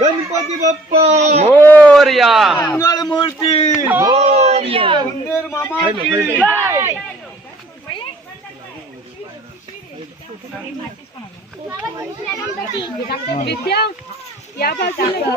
गणपती बाप्पा मोरया मंगळ मूर्ती सुंदर मामा की विद्या या बाजूला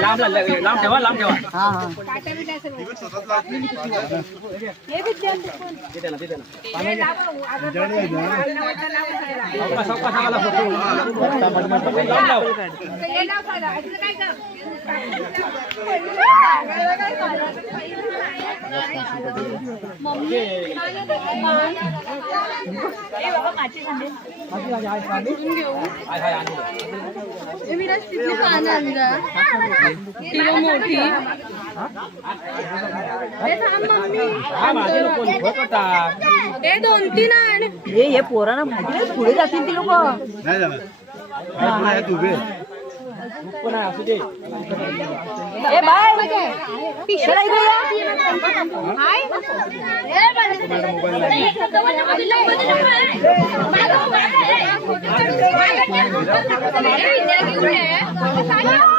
लांब लांब ठेवा लांब ठेवा हे विद्यार्थी कोण? हे लावा, आता सावकाश, सावकाश आम्हाला फोटो. लांब लाव. हे लाव खायला. इकडे काय कर? मम्मी ए बाबा माझी सांगेल हाय, हाय, आणू. मोठी हा, माझे नको, नको टाक. हे दोन तीन आण हे हे पोरांना माहिती नाही पुढे जातील ती लोक नाही झालं आहे तू बे पण आहे, असू दे. ए बाय पिशव्या इकडे या. विद्या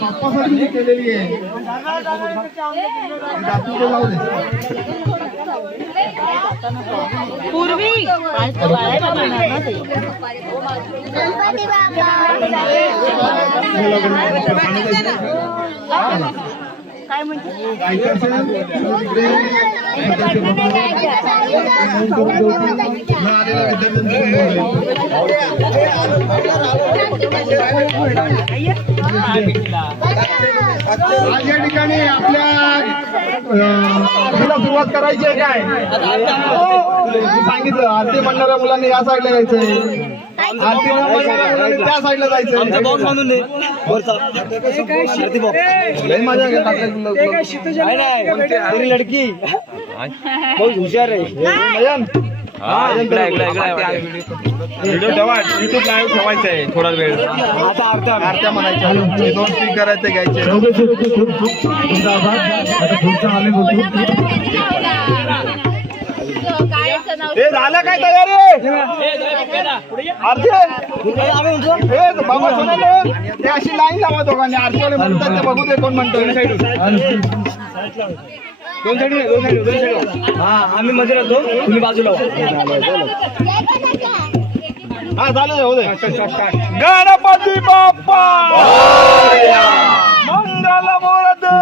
बाप्पासाठी केलेली आहे पूर्वी. गणपती बाबा आज या ठिकाणी आपल्या आरतीला सुरुवात करायची आहे काय? सांगितलं आरती म्हणणाऱ्या मुलांनी या साईडला यायचंय. लय मजा लडकी बहुत हुशार आहे व्हिडिओ ठेवा युट्यूब लाईव्ह ठेवायचं आहे थोडा वेळ आता आरत्या आरत्या म्हणायच्या हे दोन घ्यायचे हे झालं काय तयारी? आरती हे बाबा सोनाले ते अशी लाईन लावा दोघांनी. आरतीवाले म्हणतात ते बघू दे कोण म्हणतो दोन साईड दोन साईड दोन साईड हा आम्ही मध्ये राहतो. तुम्ही बाजूला हा झालं होऊ दे. गणपती बाप्पा! मंगल मूर्ती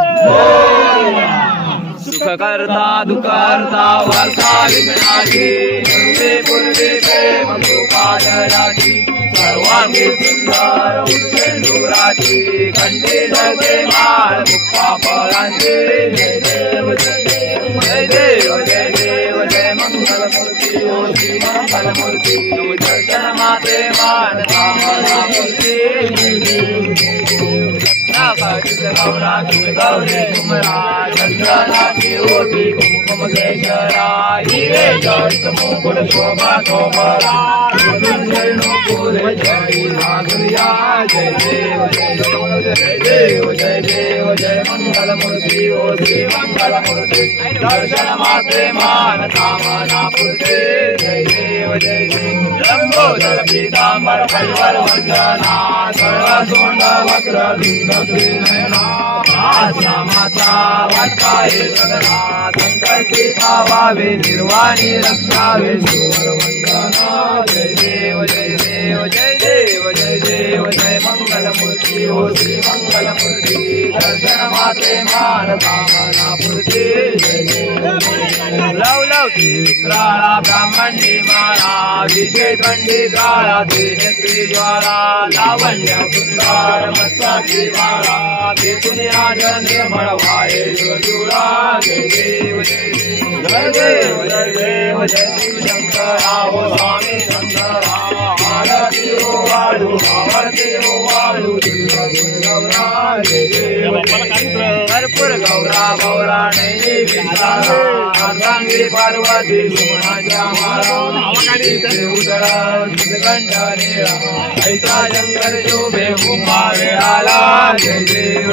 सुख करता दुखहर्ता वार्ता विघ्नाची पूर्वे पूर्वे प्रेम कृपादयाची सर्वांगी सुंदर उच्चेंदुराची खंडे नगे माळ मुक्ता फळांचे जय देव जय देव जय देव जय देव जय मंगल मूर्ती ओ श्री मंगल मूर्ती दर्शन माते मान गौरा गौरे कुमरा चंद्रनाथी ओटी कुमकुम सोमकेश्वरा हिरे जट मुकुट शोभा शोभरा पुरे जय नागरिया जय देव जय देव जय देव जय देव जय मंगल मूर्ती ओ श्री मंगल मूर्ती दर्शन मात्रे मान कामना पुरते जय देव जय देव लंबोदर पीतांबर परिवर वंदना। सर्व सोंड वक्र दुंड त्रिनयना आशा माता वाटपाये सदना संकल्पी निर्वाणी रक्षावे देव लव ब्राह्मणी माळा विजय खंडी काळा तेजस्वी ज्वाला लावण्य सुंदर मस्तकी माळा ते पुण्याज निर्मळ वाये जुळा देव जय देव जय देव जय देव जय शिव शंकरा हो स्वामी शंकरा भरपूर गौरा गौरा नैनी अर्धांगी पार्वती सोनाच्या मारा तिथे उदळ सुदगंड निळा ऐसा शंकर शोभे उमावे आला जय देव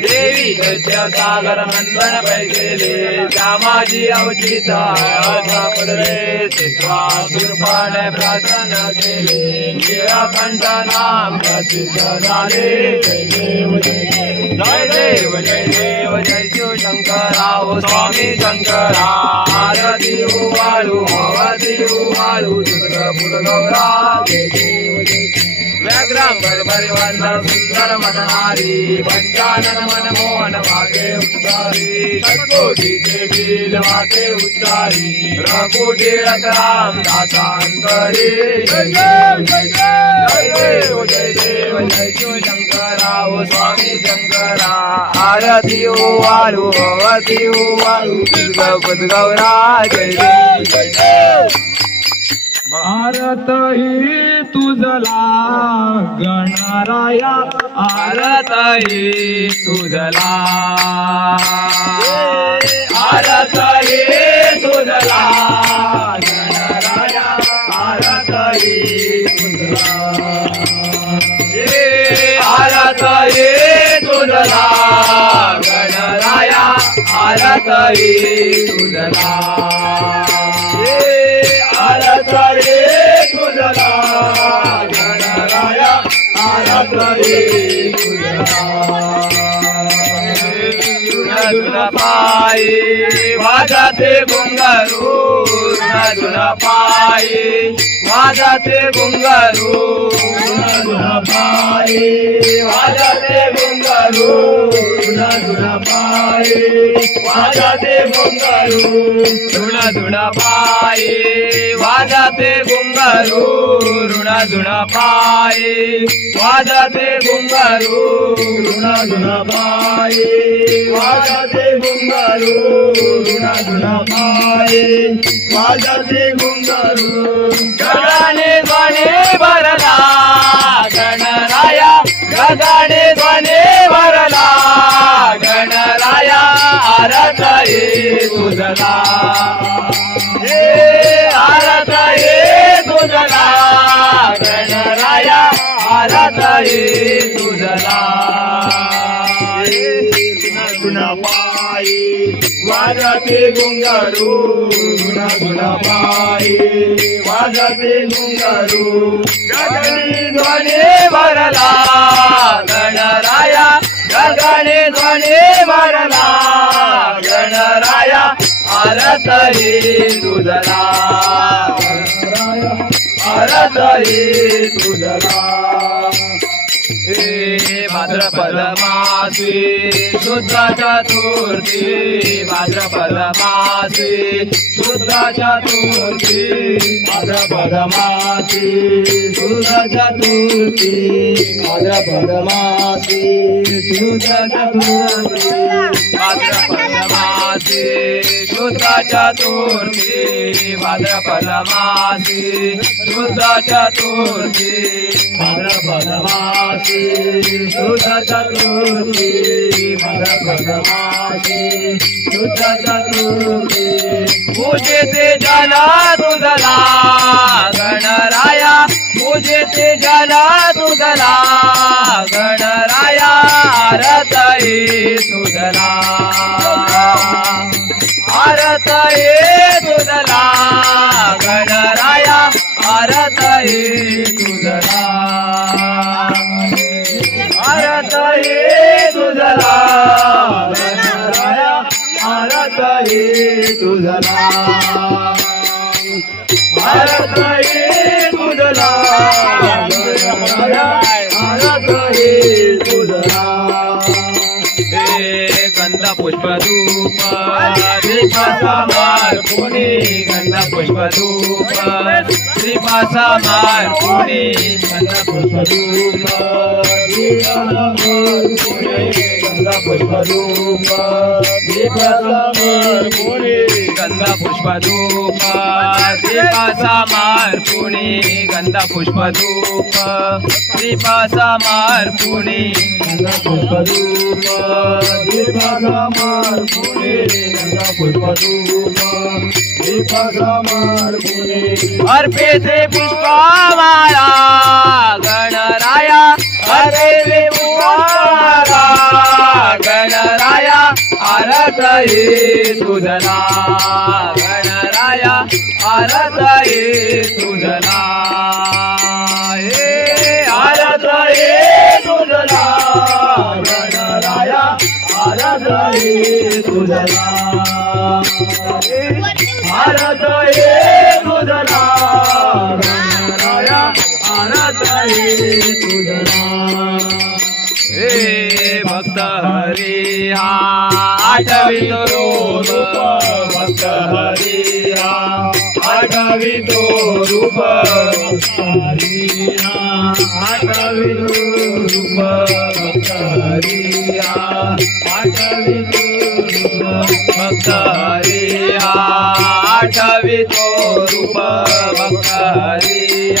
दैत्य सागर नंदन पैसेले श्यामाजी अवचिता सापडले चित्वा सुरपाने प्राशन केले. निळाकंठ नाम प्रसिद्ध झाले. जय देव जय देव जय शिव शंकराव स्वामी शंकरा. आरती ओ वाळू भवती ओ वाळू दुर्गा गौरा जय देव जय देव. व्याघ्रांबर परिवंद सुंदर मनहारी पंचानन मनमोहन वाटे उच्चारी षटकोटीचे बील वाटे उच्चारी रघुटी राम दासांतरी। जय जय देव जय देव जय देव जय शिव शंकरा ओ स्वामी शंकरा आरती ओ वाळू भवती ओ वाळू गौरा जय देव जय देव। भारत ही तुझला गणराया. भारत ही तुझला. भारत ही तुझला गणराया. भारत ही तुझला. भारत ही तुझला गणराया. भारत ही तुझला. पाई रे तुझला तुला पायी वाजाते गुंगारू तुला पायी वाजाते गुंगारू तुला पायी वाजाते गुंगारू तुला पायी वाजाते गुंगारू धुणा धुणा पायी वाजाते गुंगारू ऋणा धुणा वाजते गुंगारू गुणा गुणा पायी वाजते गुंगारू गगने ध्वने भरला गणराया गगने ध्वने भरला गणराया आरत ये तुझला आरत ये तुझला भाद्रपद मासी शुद्ध चतुर्थी भाद्रपद मासी शुद्ध चतुर्थी भाद्रपद मासी शुद्ध चतुर्थी भाद्रपद मासी शुद्ध चतुर्थी भाद्रपद मासे शुद्धाच्या चतुर्थी भाद्रपद मासे शुद्धाच्या चतुर्थी भाद्रपद मासे शुद्ध चतुर्थी भाद्रपद मासी शुद्ध चतुर्थी पूजेते जला तुझला गणराया पूजे ते जला तुझला गणराया रतई तुझला भारत ये तुझला गणराया भारत ये तुझला. भारत ये तुझला गणराया ये तुझला. भारत ये तुझला गणराया ये गंदा पुष्प रूप कृपासा मार पुणे गंदा पुष्प रूप कृपासा मार पुणे गंदा पुष्प रूप गंदा पुष्प रूप कृपासा पुणे गंदा पुष्प रूप कृपासा मार पुणे गंदा पुष्प रूप कृपासा मार पुणे गंदा पुष्प रूप मार पुणे पुष्पधूप अर्पे ते पुष्पवाळा गणराया. अर्पे ते पुष्पवाळा गणराया. आरतये सुजला गणराया. आरतये सुजला. आरत ये तुझला आरत ये तुझला गणराया आरत ये तुझला हे भक्त हरी हा आठवितो रूप। भक्त हरी हा आठवितो रूप। भक्त हरी हा आठवितो रूप। भक्त हरी हा ಆಟವಿದು ಭಕ್ತರಿಯ ಆಟವಿದೋ ರೂಪ ಭಕ್ತರಿಯ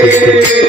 ¡Eh!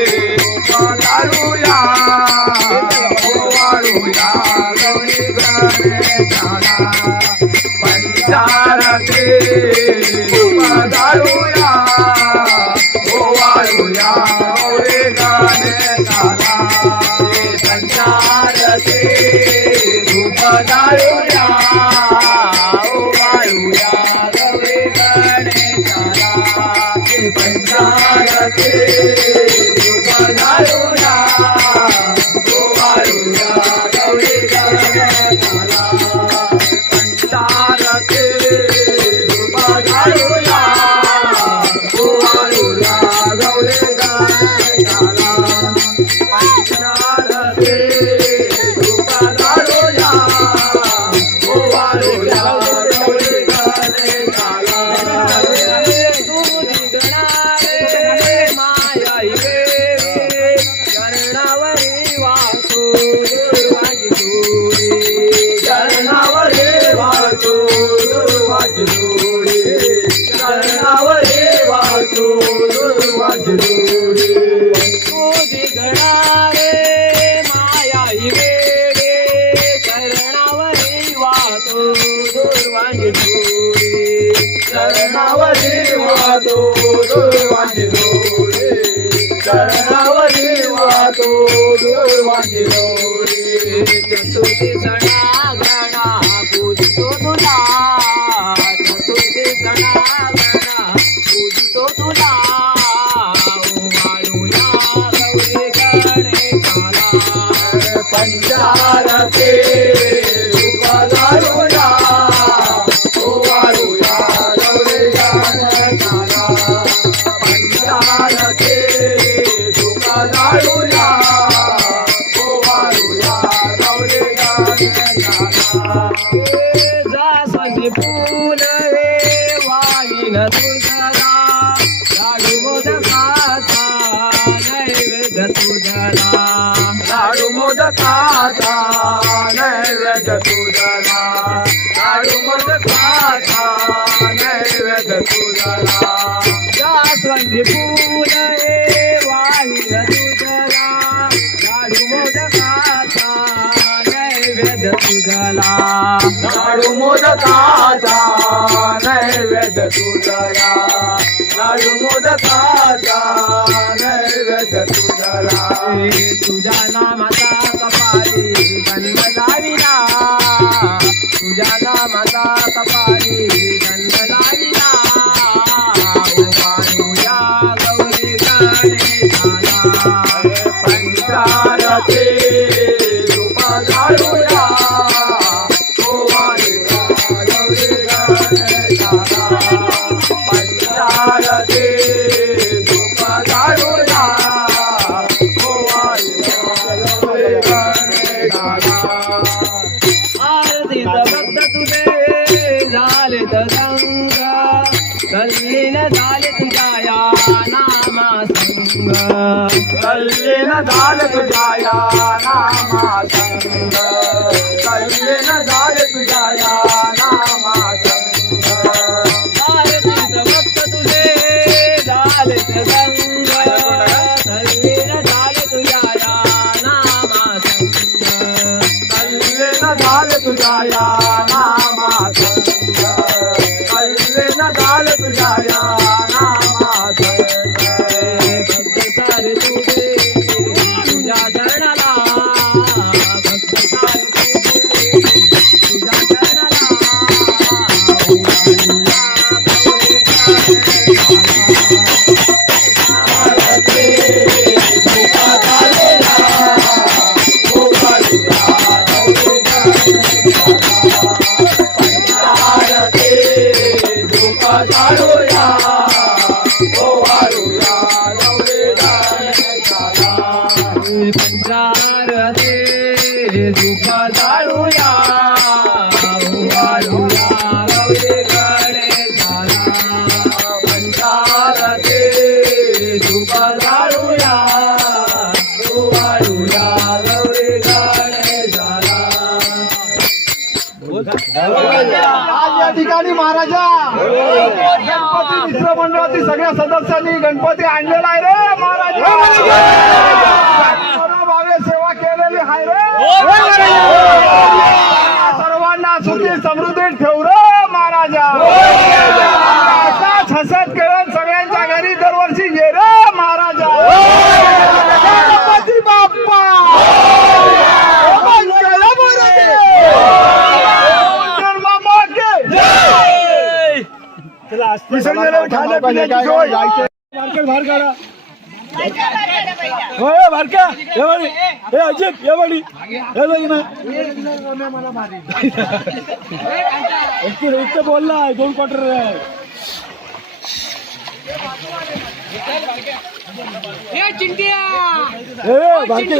फूल हे वाहिल तुझला. लाडू मोदकाचा नैवेद्य तुझला. लाडू मोदकाचा आज या ठिकाणी महाराजा गणपती मित्र मंडळातील सगळ्या सदस्यांनी गणपती आणलेला आहे रे महाराजा. सेवा केलेली आहे रे. सर्वांना सुखी समृद्धी ठेव रे महाराजा. असाच हसत खेळत सगळ्यांच्या घरी दरवर्षी ये रे महाराजा. विसर्जन खाण्या पिण्याची सोय. मार्केट बाहेर काढा. हो बारका हे वाणी हे अजित हे वाणी हे. वाणी ना एक तर बोलला दोन क्वार्टर हे चिंटिया. हे बारके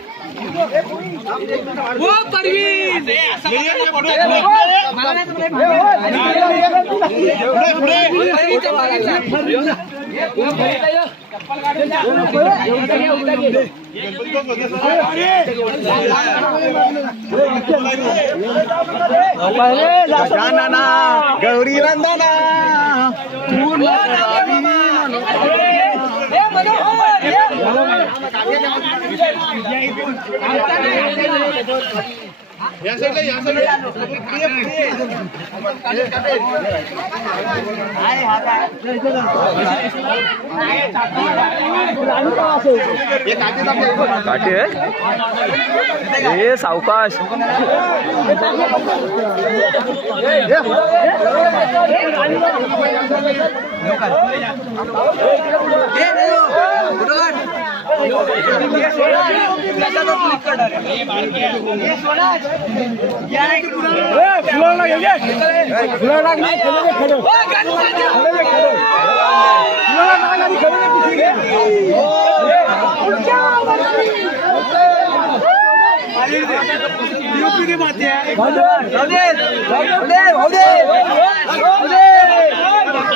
वो परवीन ए असल में मारना तुमने अरे अरे पहले गौरी रंदना पूर्ण या साईडला या साईडला काटे हे सावकाश यूपी की बात है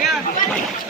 Yeah.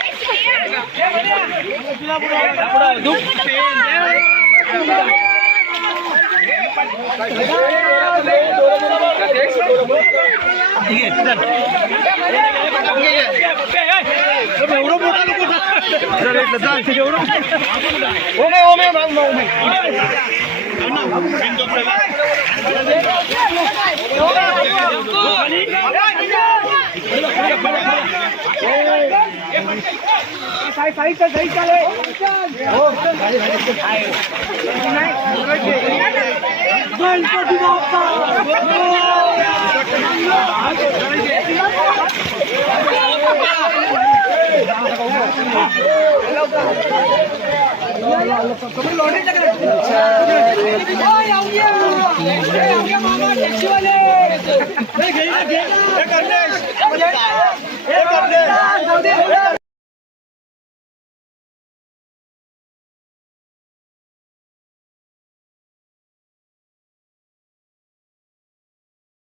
एवढं मोठा लोक एवढं ओमे ओमे भाग ओमे সাই সাই চল সাই চলে চল ভাই ভাই